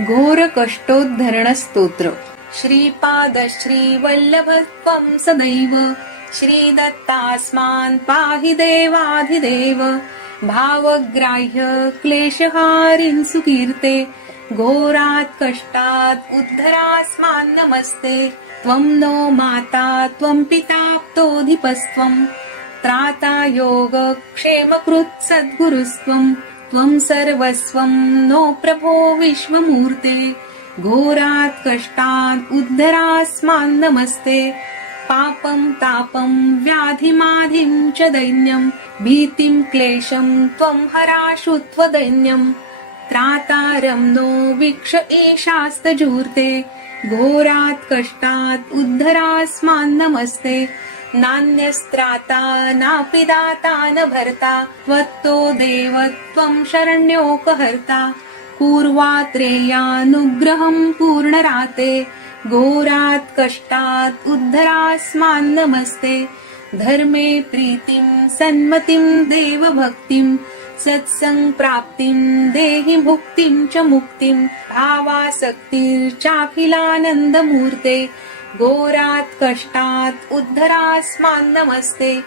घोर कष्टोद्धरण स्तोत्र श्रीपाद श्रीवल्लभ त्वं सदैव श्रीदत्तास्मान् पाहि देवाधिदेव भावग्राह्य क्लेशहारिं सुकीर्ते घोरात् कष्टात् उद्धरास्मान् नमस्ते त्वं नो माता त्वं पिताप्तोऽधिपस्त्वं त्राता योग क्षेमकृत् त्वं सर्वस्वं नो प्रभो विश्वमूर्ते घोरात् कष्टात् उद्धरास्मान् नमस्ते। पापं तापं व्याधिमाधिं च दैन्यं भीतिं क्लेशं त्वं हराशुत्वदैन्यं त्रातारं नो वीक्ष एषास्तजूर्ते घोरात् कष्टात् उद्धरास्मान् नमस्ते। नान्यस्त्राता नापि दाता न भर्ता त्वत्तो देवत्वं शरण्योपहर्ता पूर्वात्रेयानुग्रहं पूर्णराते घोरात् कष्टात् उद्धरास्मान् नमस्ते धर्मे प्रीतिं सन्मतिं देवभक्तिं सत्सङ्प्राप्तिं देहि भुक्तिं च मुक्तिं भावासक्तिर्चाखिलानन्दमूर्ते। घोरात् कष्टात् उद्धरास्मान नमस्ते.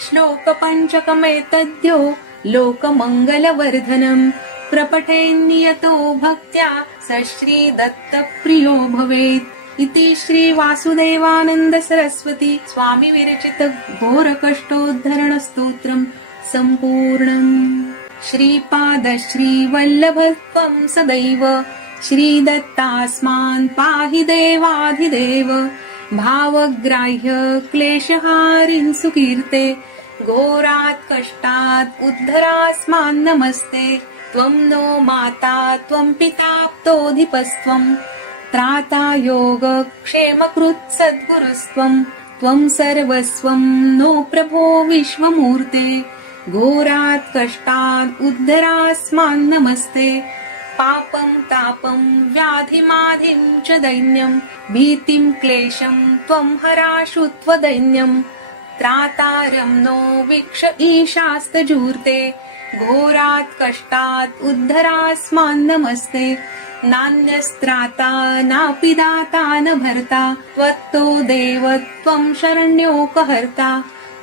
श्लोकपञ्चकमेतद्यो लोकमङ्गलवर्धनम् प्रपठेन्नियतो भक्त्या स श्रीदत्तप्रियो भवेत्. इति श्रीवासुदेवानन्द सरस्वती स्वामी विरचित घोरकष्टोद्धरणस्तोत्रम् सम्पूर्णम् श्रीपाद श्रीवल्लभ सदैव श्रीदत्तास्मान् पाहि देवाधिदेव भावग्राह्य क्लेशहारिन् सुकीर्ते घोरात् कष्टात् उद्धरास्मान् नमस्ते। त्वं नो माता त्वं पिताप्तोऽधिपस्त्वं त्राता योग क्षेमकृत् सद्गुरुस्त्वं त्वं सर्वस्वं नो प्रभो विश्वमूर्ते। घोरात् कष्टात् उद्धरास्मान् नमस्ते। पापं तापं व्याधिमाधिं च दैन्यं भीतिं क्लेशं त्वं हराशु त्वदैन्यं। त्रातारं नो वीक्ष ईशास्तजूर्ते घोरात् कष्टात् उद्धरास्मान् नमस्ते। नान्यस्त्राता नापि दाता न भर्ता त्वत्तो देव त्वं शरण्योपहर्ता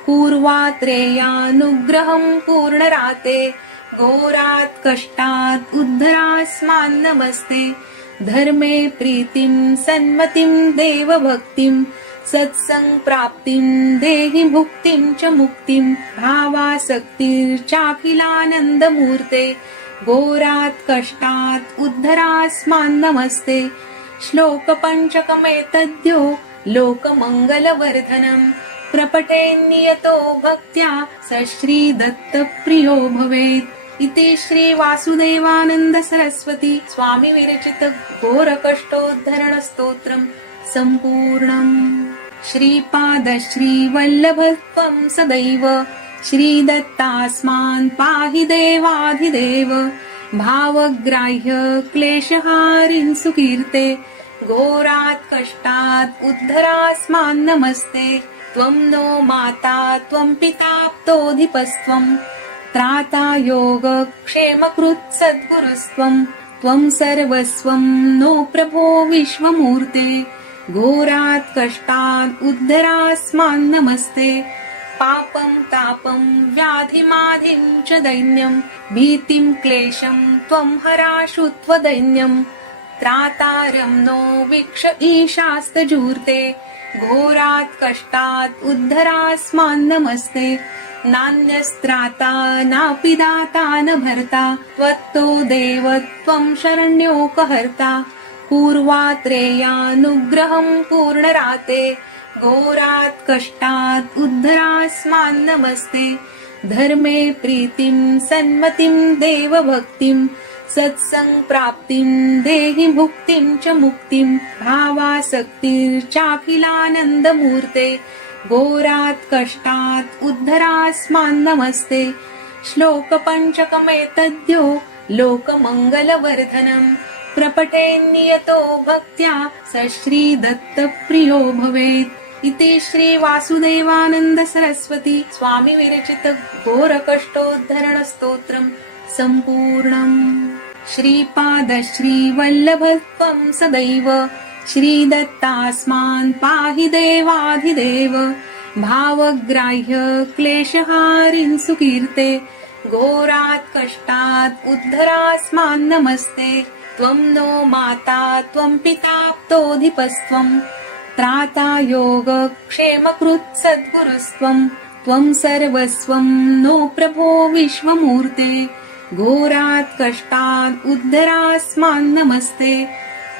पूर्वात्रेयानुग्रहं पूर्णराते घोरात् कष्टात् उद्धरास्मान् नमस्ते. धर्मे प्रीतिं सन्मतिं देवभक्तिं सत्सङ्प्राप्तिं देही भुक्तिं च मुक्तिं भावासक्तिर्चाखिलानन्दमूर्ते घोरात् कष्टात् उद्धरास्मान् नमस्ते. श्लोकपञ्चकमेतद्यो लोकमङ्गलवर्धनम् प्रपठेन्नियतो भक्त्या स श्रीदत्तप्रियो भवेत्. इति श्रीवासुदेवानन्द सरस्वती स्वामी विरचित घोरकष्टोद्धरणस्तोत्रम् सम्पूर्णम् श्रीपाद श्री वल्लभत्वं सदैव। श्रीदत्तास्मान् पाहि देवाधिदेव। भावग्राह्य क्लेशहारिन् सुकीर्ते। घोरात् कष्टात् उद्धरास्मान् नमस्ते। त्वं नो माता त्वं पिताप्तोऽधिपस्त्वम् त्राता योग क्षेमकृत् सद्गुरुस्त्वम् त्वं सर्वस्वं नो प्रभो विश्वमूर्ते घोरात् कष्टात् उद्धरास्मान् नमस्ते। पापं तापं व्याधिमाधिं च दैन्यं भीतिं क्लेशं त्वं हराशुत्व त्वदैन्यम् त्रातारं नो वीक्ष ईशास्तजूर्ते घोरात् कष्टात् उद्धरास्मान् नमस्ते। नान्यस्त्राता नापि दाता न भर्ता त्वत्तो देव त्वं शरण्योपहर्ता। पूर्वात्रेयानुग्रहं पूर्णराते घोरात् कष्टात् उद्धरास्मान् नमस्ते। धर्मे प्रीतिं सन्मतिं देवभक्तिं सत्सङ्प्राप्तिं देहि भुक्तिं च मुक्तिं भावासक्तिर्चाखिलानन्दमूर्ते। घोरात् कष्टात् उद्धरास्मान नमस्ते. श्लोकपञ्चकमेतद्यो लोकमङ्गलवर्धनम् प्रपठेन्नियतो भक्त्या स श्रीदत्तप्रियो भवेत्. इति श्रीवासुदेवानन्दसरस्वती सरस्वती स्वामी विरचित घोरकष्टोद्धरणस्तोत्रम् सम्पूर्णम् श्रीपादश्रीवल्लभत्त्वं सदैव. श्रीदत्तास्मान् पाहि देवाधिदेव भावग्राह्य क्लेशहारिं सुकीर्ते घोरात् कष्टात् उद्धरास्मान् नमस्ते त्वं नो माता त्वं पिताप्तोऽधिपस्त्वं त्राता योग क्षेमकृत् सद्गुरुस्त्वं त्वं सर्वस्वं नो प्रभो विश्वमूर्ते घोरात् कष्टात् उद्धरास्मान् नमस्ते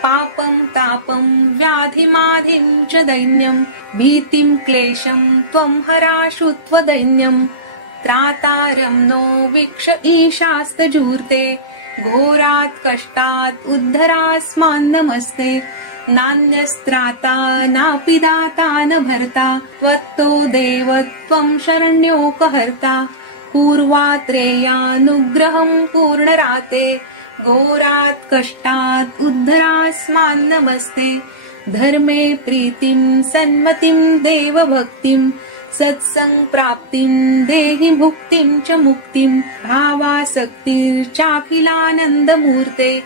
पापं तापं व्याधिमाधिं च दैन्यं भीतिं क्लेशं त्वं हराशु त्वदैन्यम् त्रातारं नो वीक्ष ईशास्तजूर्ते घोरात् कष्टात् उद्धरास्मान् नमस्ते। नान्यस्त्राता नापि दाता न भर्ता त्वत्तो देव त्वं शरण्योपहर्ता पूर्वात्रेयानुग्रहं पूर्णराते घोरात् कष्टात् उद्धरास्मान् नमस्ते. धर्मे प्रीतिं सन्मतिं देवभक्तिं प्राप्तीम देही भुक्तीम च मुक्तिं भावासक्तिर्चाखिलानन्दमूर्ते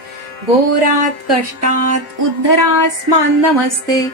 घोरात् कष्टात् उद्धरास्मान् नमस्ते.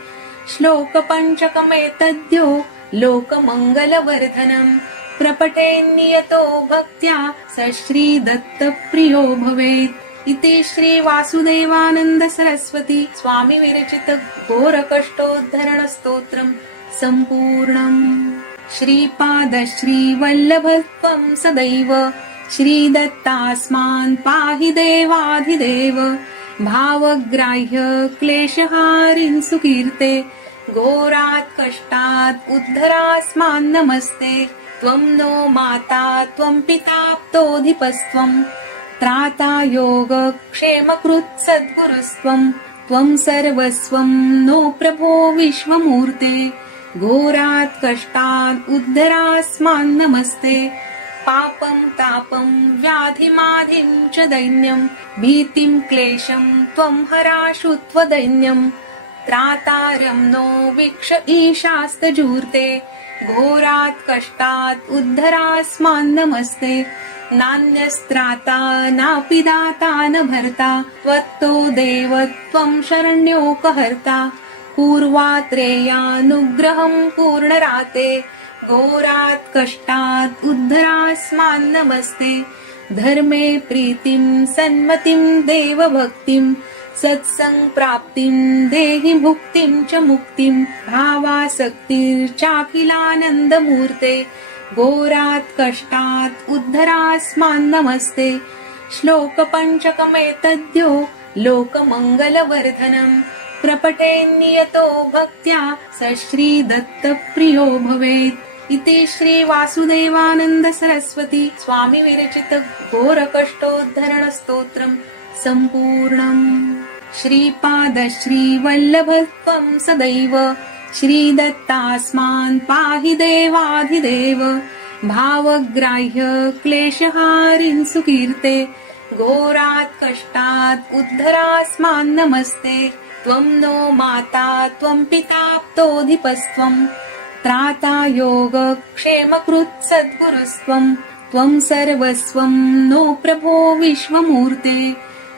श्लोकपञ्चकमेतद्यो लोकमङ्गलवर्धनम्. प्रपठेन्नियतो भक्त्या स श्रीदत्तप्रियो भवेत्. इति श्रीवासुदेवानन्द सरस्वती स्वामी विरचित घोरकष्टोद्धरणस्तोत्रम् सम्पूर्णम् श्रीपाद श्रीवल्लभत्वं सदैव। श्रीदत्तास्मान् पाहि देवाधिदेव। भावग्राह्य क्लेशहारिं सुकीर्ते। घोरात् कष्टात् उद्धरास्मान् नमस्ते। त्वं नो माता त्वं पिताप्तोऽधिपस्त्वं त्राता योग क्षेमकृत् सद्गुरुस्त्वम् त्वं सर्वस्वं नो प्रभो विश्वमूर्ते। घोरात् कष्टात् उद्धरास्मान् नमस्ते। पापं तापं व्याधिमाधिं च दैन्यं भीतिं क्लेशं त्वं हराशु त्वदैन्यम् त्रातारं नो वीक्ष ईशास्तजूर्ते घोरात् कष्टात् उद्धरास्मान् नमस्ते। नान्यस्त्राता नापि दाता न भर्ता त्वत्तो देव त्वं शरण्योपहर्ता। पूर्वात्रेयानुग्रहं पूर्णराते घोरात् कष्टात् उद्धरास्मान् नमस्ते। धर्मे प्रीतिं सन्मतिं देवभक्तिं सत्सङ्प्राप्तिं देहि भुक्तिं च मुक्तिं भावासक्तिर्चाखिलानन्दमूर्ते। घोरात् कष्टात् उद्धरास्मान नमस्ते. श्लोकपञ्चकमेतद्यो लोकमङ्गलवर्धनम् प्रपठेन्नियतो भक्त्या स श्रीदत्तप्रियो भवेत्. इति श्रीवासुदेवानन्द सरस्वती स्वामी विरचित घोरकष्टोद्धरणस्तोत्रम् सम्पूर्णम्. श्रीपादश्रीवल्लभत्त्वं सदैव श्रीदत्तास्मान् पाहि देवाधिदेव भावग्राह्य क्लेशहारिन् सुकीर्ते घोरात् कष्टात् उद्धरास्मान् नमस्ते। त्वं नो माता त्वं पिताप्तोऽधिपस्त्वं त्राता योग सद्गुरुस्त्वं त्वं सर्वस्वं नो प्रभो विश्वमूर्ते।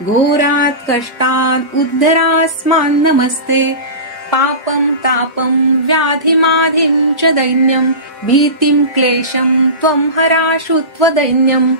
घोरात् कष्टात् उद्धरास्मान् नमस्ते। पापं तापं व्याधिमाधिं च दैन्यं भीतिं क्लेशं त्वं हराशु त्वदैन्यम्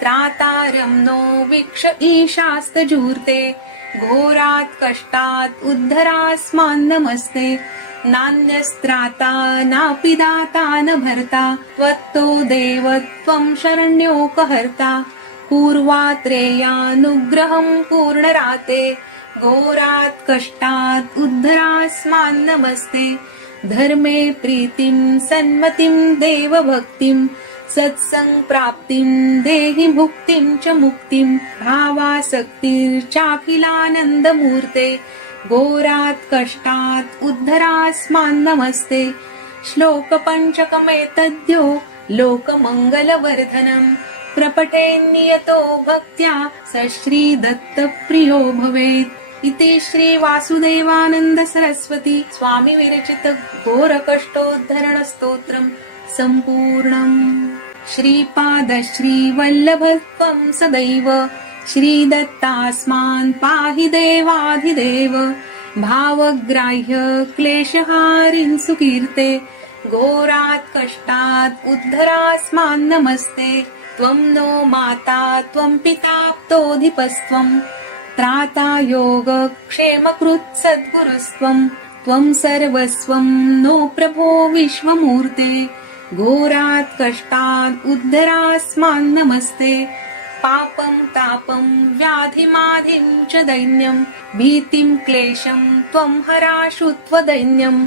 त्रातारं नो वीक्ष ईशास्तजूर्ते घोरात् कष्टात् उद्धरास्मान् नमस्ते। नान्यस्त्राता नापि दाता न भर्ता त्वत्तो देव त्वं शरण्योपहर्ता। पूर्वात्रेयानुग्रहं पूर्णराते घोरात् कष्टात् उद्धरास्मान् नमस्ते. धर्मे प्रीतिं सन्मतिं देवभक्तिं सत्सङ्प्राप्तिं देही भुक्तिं च मुक्तिं भावासक्तिर्चाखिलानन्दमूर्ते घोरात् कष्टात् उद्धरास्मान् नमस्ते. श्लोकपञ्चकमेतद्यो लोकमङ्गलवर्धनम्. प्रपठेन्नियतो भक्त्या स श्रीदत्तप्रियो भवेत्. इति श्रीवासुदेवानन्द सरस्वती स्वामी विरचित घोरकष्टोद्धरणस्तोत्रम् सम्पूर्णम् श्रीपाद श्रीवल्लभत्वं सदैव श्रीदत्तास्मान् पाहि देवाधिदेव भावग्राह्य क्लेशहारिं सुकीर्ते घोरात् कष्टात् उद्धरास्मान् नमस्ते त्वं नो माता त्वं पिताप्तोऽधिपस्त्वं त्राता योग क्षेमकृत् सद्गुरुस्त्वं त्वं सर्वस्वं नो प्रभो विश्वमूर्ते घोरात् कष्टात् उद्धरास्मान् नमस्ते। पापं तापं व्याधिमाधिं च दैन्यं भीतिं क्लेशं त्वं हराशुत्व त्वदैन्यम्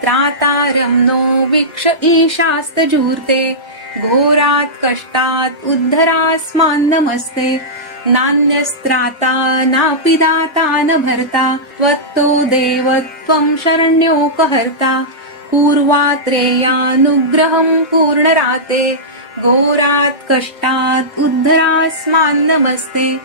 त्रातारं नो वीक्ष ईशास्तजूर्ते घोरात् कष्टात् उद्धरास्मान् नमस्ते। नान्यस्त्राता नापि दाता न भर्ता त्वत्तो देव त्वं शरण्योपहर्ता। पूर्वात्रेयानुग्रहं पूर्णराते घोरात् कष्टात् उद्धरास्मान् नमस्ते।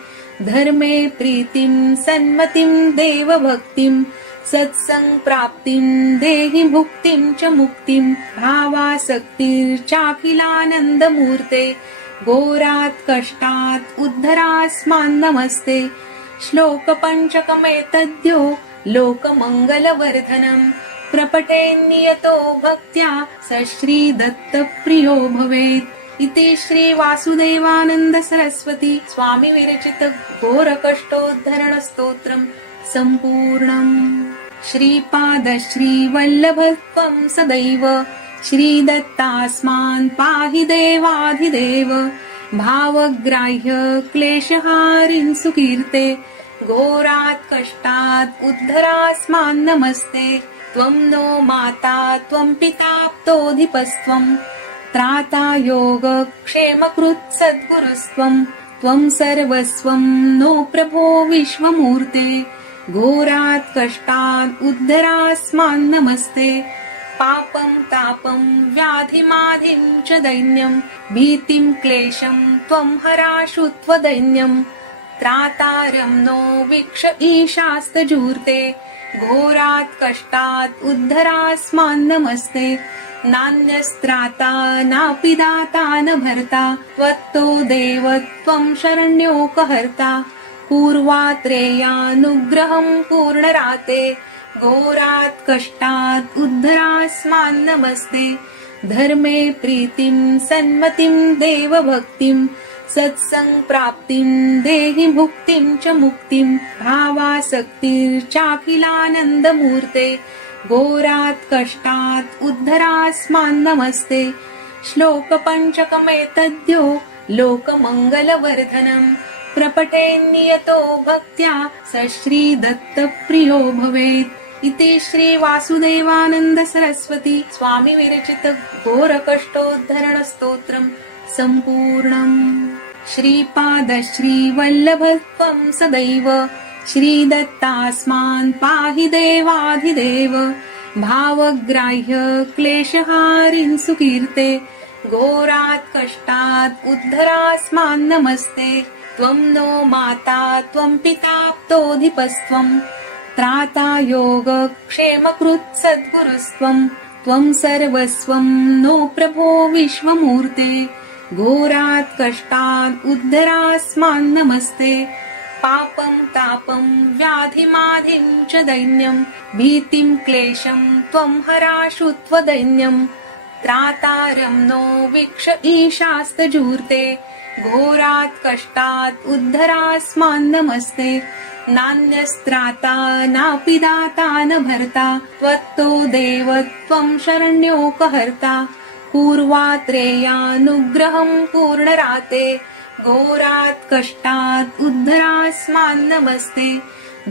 धर्मे प्रीतिं सन्मतिं देवभक्तिं सत्सङ्प्राप्तिं देहि भुक्तिं च मुक्तिं भावासक्तिर्चाखिलानन्दमूर्ते। घोरात् कष्टात् उद्धरास्मान् नमस्ते. श्लोकपञ्चकमेतद्यो लोकमङ्गलवर्धनम् नियतो भक्त्या स श्रीदत्तप्रियो भवेत्. इति श्रीवासुदेवानन्द सरस्वती स्वामी विरचित घोरकष्टोद्धरणस्तोत्रम् सम्पूर्णम् श्रीपाद श्रीवल्लभत्वं सदैव. श्रीदत्तास्मान् पाहि देवाधिदेव भावग्राह्य क्लेशहारिं सुकीर्ते घोरात् कष्टात् उद्धरास्मान् नमस्ते। त्वं नो माता त्वं पिताप्तोऽधिपस्त्वं त्राता योग क्षेमकृत् सद्गुरुस्त्वं त्वं सर्वस्वं नो प्रभो विश्वमूर्ते। घोरात् कष्टात् उद्धरास्मान् नमस्ते। पापं तापं व्याधिमाधिं च दैन्यं भीतिं क्लेशं त्वं हराशु त्वदैन्यं। त्रातारं नो वीक्ष ईशास्तजूर्ते घोरात् कष्टात् उद्धरास्मान्नमस्ते नान्यस्त्राता नापि दाता न भर्ता त्वत्तो देव त्वं शरण्योपहर्ता पूर्वात्रेयानुग्रहं पूर्णराते घोरात् कष्टात् तस्मान् नमस्ते। धर्मे प्रीतिं सन्मतिं देवभक्तिं सत्सङ्प्राप्तिं देहि भुक्तिं च मुक्तिं भावासक्तिर्चाखिलानन्दमूर्ते घोरात् कष्टात् उद्धरास्मान् नमस्ते। श्लोकपञ्चकमेतद्यो लोकमङ्गलवर्धनम्। प्रपठेन्नियतो भक्त्या स श्रीदत्तप्रियो भवेत्। इति श्रीवासुदेवानन्द सरस्वती स्वामी विरचित घोरकष्टोद्धरणस्तोत्रम् सम्पूर्णम् श्रीपाद श्रीवल्लभत्वं सदैव श्रीदत्तास्मान् पाहि देवाधिदेव भावग्राह्य क्लेशहारिन् सुकीर्ते घोरात् कष्टात् उद्धरास्मान् नमस्ते त्वं नो माता त्वं पिताप्तोऽधिपस्त्वम् त्राता योग क्षेमकृत् सद्गुरुस्त्वम् त्वं सर्वस्वं नो प्रभो विश्वमूर्ते। घोरात् कष्टात् उद्धरास्मान् नमस्ते। पापं तापं व्याधिमाधिं च दैन्यं भीतिं क्लेशं त्वं हराशुत्व त्वदैन्यम् त्रातारं नो वीक्ष ईशास्तजूर्ते। घोरात् कष्टात् उद्धरास्मान् नमस्ते। नान्यस्त्राता नापि दाता न भर्ता त्वत्तो देव त्वं शरण्योपहर्ता। पूर्वात्रेयानुग्रहं पूर्णराते घोरात् कष्टात् उद्धरास्मान्नमस्ते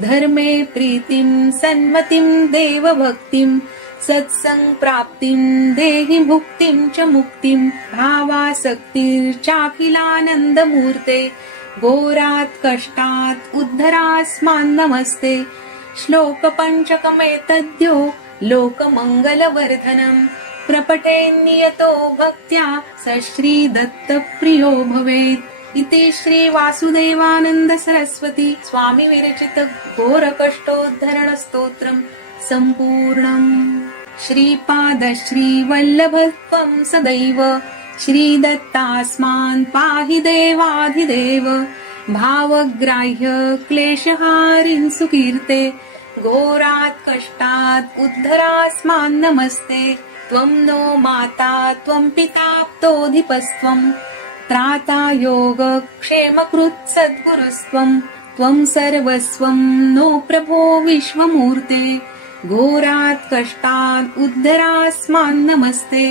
धर्मे प्रीतिं सन्मतिं देवभक्तिं सत्सङ्प्राप्तिं देहि भुक्तिं च मुक्तिं भावासक्तिर्चाखिलानन्दमूर्ते। घोरात् कष्टात् उद्धरास्मान् नमस्ते. श्लोकपञ्चकमेतद्यो लोकमङ्गलवर्धनम् प्रपठेन्नियतो भक्त्या स श्रीदत्तप्रियो भवेत्. इति श्रीवासुदेवानन्द सरस्वती स्वामी विरचित घोरकष्टोद्धरणस्तोत्रम् सम्पूर्णम् श्रीपाद श्रीवल्लभत्वं सदैव. श्रीदत्तास्मान् पाहि देवाधिदेव भावग्राह्य क्लेशहारिं सुकीर्ते घोरात् कष्टात् उद्धरास्मान् नमस्ते त्वं नो माता त्वं पिताप्तोऽधिपस्त्वम् त्राता योग क्षेमकृत् सद्गुरुस्त्वम् त्वं सर्वस्वं नो प्रभो विश्वमूर्ते घोरात् कष्टात् उद्धरास्मान् नमस्ते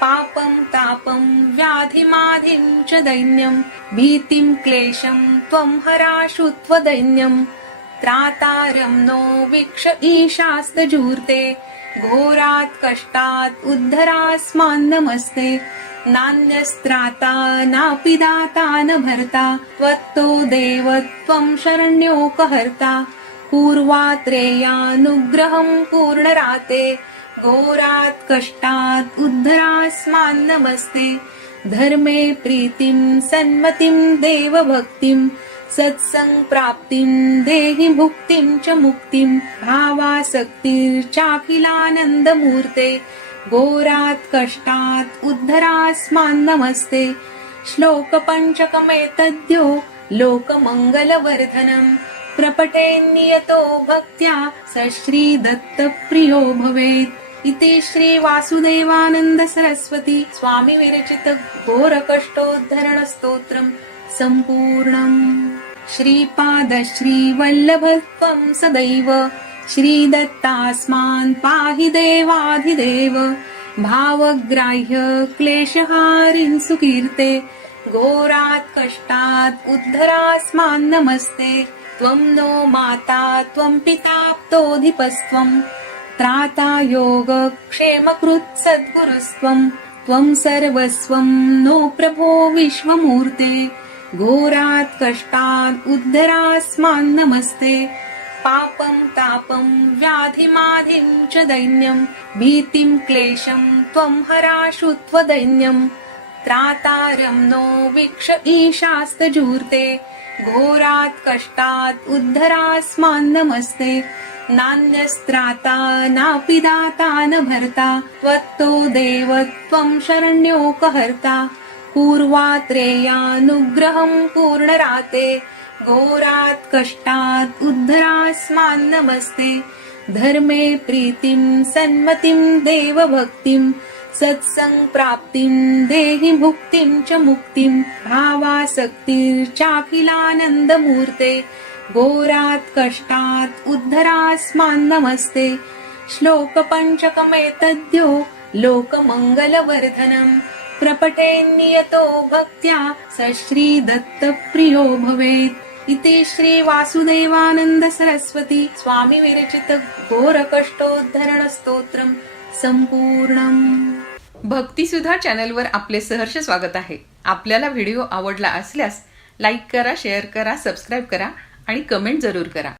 पापं तापं व्याधिमाधिं च दैन्यं भीतिं क्लेशं त्वं हराशु त्वदैन्यम् त्रातारं नो वीक्ष ईशास्तजूर्ते घोरात् कष्टात् उद्धरास्मान् नमस्ते। नान्यस्त्राता नापि दाता न भर्ता त्वत्तो देव त्वं शरण्योपहर्ता पूर्वात्रेयानुग्रहं पूर्णराते घोरात् कष्टात् उद्धरास्मान् नमस्ते. धर्मे प्रीतिं सन्मतिं देवभक्तिं सत्सङ्प्राप्तिं देहि भुक्तिं च मुक्तिं भावासक्तिर्चाखिलानन्दमूर्ते घोरात् कष्टात् उद्धरास्मान् नमस्ते. श्लोकपञ्चकमेतद्यो लोकमङ्गलवर्धनम् प्रपठेन्नियतो भक्त्या स श्रीदत्तप्रियो भवेत्. इति श्रीवासुदेवानन्द सरस्वती स्वामी विरचित घोरकष्टोद्धरणस्तोत्रम् सम्पूर्णम् श्रीपाद श्रीवल्लभत्वं सदैव। श्रीदत्तास्मान् पाहि देवाधिदेव। भावग्राह्य क्लेशहारिं सुकीर्ते। घोरात् कष्टात् उद्धरास्मान् नमस्ते। त्वं नो माता त्वं पिताप्तोऽधिपस्त्वम् त्राता योग क्षेमकृत् सद्गुरुस्त्वम् त्वं सर्वस्वं नो प्रभो विश्वमूर्ते। घोरात् कष्टात् उद्धरास्मान् नमस्ते। पापं तापं व्याधिमाधिं च दैन्यं भीतिं क्लेशं त्वं हराशु त्वदैन्यम् त्रातारं नो वीक्ष ईशास्तजूर्ते। घोरात् कष्टात् उद्धरास्मान् नमस्ते नान्यस्त्राता नापिदाता न भर्ता त्वत्तो देव त्वं शरण्योपहर्ता पूर्वात्रेयानुग्रहं पूर्णराते घोरात् कष्टात् उद्धरास्मान् नमस्ते। धर्मे प्रीतिं सन्मतिं देवभक्तिं सत्सङ्प्राप्तिं देहि भुक्तिं च मुक्तिं भावासक्तिर्चाखिलानन्दमूर्ते। घोरात कष्टात उद्धरास्मान नमस्ते. श्लोकपञ्चकमेतद्यो लोकमङ्गलवर्धनम् प्रपठेन्नियतो भक्त्या स श्रीदत्तप्रियो भवेत्. इति श्री श्रीवासुदेवानन्द सरस्वती स्वामी विरचित घोरकष्टोद्धरणस्तोत्रम् भक्ती सुद्धा चॅनलवर आपले सहर्ष स्वागत आहे. आपल्याला व्हिडिओ आवडला असल्यास लाईक करा शेअर करा सबस्क्राईब करा आणि कमेंट जरूर करा.